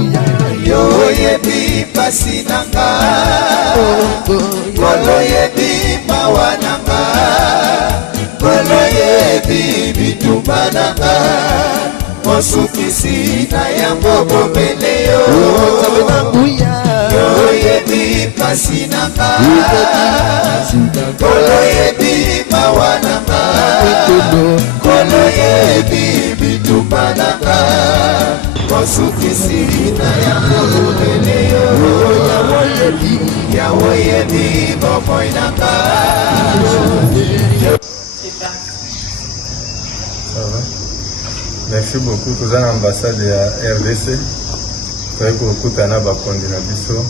nguya yo yebi pasi nanga kolo yebi mawa nanga kolo yebi bitumba nanga mosukisi na yango bomele yo nguya yo yebi pasi nanga kolo yebi mawa nanga kolo yebi bitumba nanga mosukisi na yango bomele yo yawo yebi bomoy nanga. Merci beaucoup. Nous avons l'ambassade de RDC. Nous avons beaucoup de biso.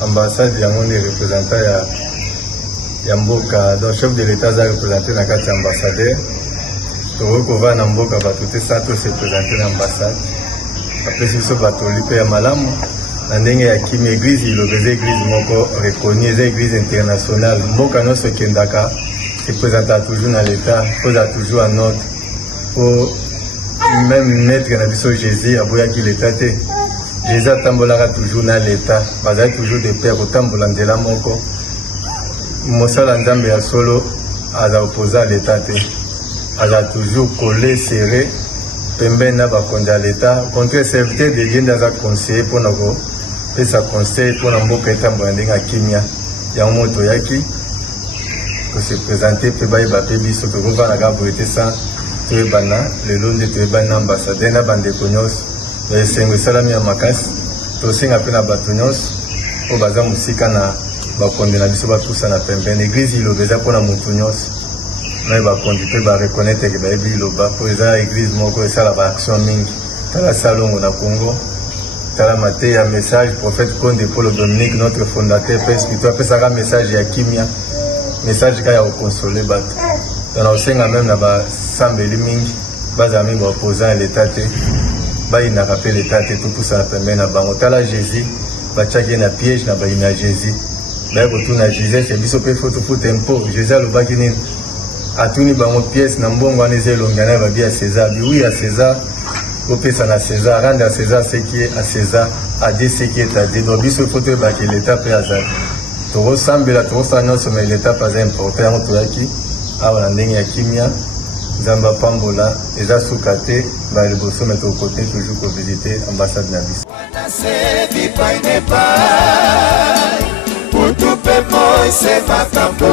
L'ambassade de représentant ya mboka. Donc chef de l'État a représenté dans quatre ambassadeurs. Nous avons mboka batute sato se présenter l'ambassade. Après ce batoli ya malamu. Na ndenge ya kimi église ilobeze église moko reconnue église internationale. Mboka no se kendaka se présente toujours dans l'État, pose toujours en note. Pour même maître na biso Jésus aboyaki l'État te. Jésus atambolaka toujours dans l'État, bazali toujours de paix kotambola nzela moko. Mosala nzambe ya solo aza opposé à l'État te. Aza toujours collé serré pembeni na bakonzi ya l'État. Contre serviteur de Dieu ndaza conseiller mpona kopesa conseil mpona mboka etambola ndenge ya kimia. Yango moto yaki se présenter mpe bayeba mpe biso tokovandaka boye te sans toyebana lelo nde toyebani na ambassadeur na bandeko nyonso esengo esalami ya makasi tosenga mpe na bato nyonso oyo baza mosika na bakonde na biso bapusana pembeni église iloba eza mpona motu nyonso naye bakonzi mpe bareconnaitre bayebi iloba mpo eza église moko esala baaction mingi tala salongo na Congo tala mate ya message prophète Konde Paul Dominique notre fondateur mpe spirituel apesaka message ya kimia message kaya consoler bato dans osenga même na basambeli mingi bazala mingi baopposant à l'état te bayinaka mpe l'état te topusana pembeni na bango tala Jésus batiaki na piège na bayini ya Jésus baye kotuna Jésus biso mpe fo tofuta mpo Jésus alobaki nini atuni bango pièce na mbongo wana eza elongi na ye babi ya César biwi ya César opesa na César rendre à César ce qui est à César à Dieu ce qui est à Dieu donc biso fo toyebaki l'état mpe azali tokosambela tokosala nyonso mais l'état pas important yango toyaki awa na ndenge ya kimia nzambe apambola eza suka te baliboso me tokote toujours kovisite ambassade na biso Utupe moi se makambo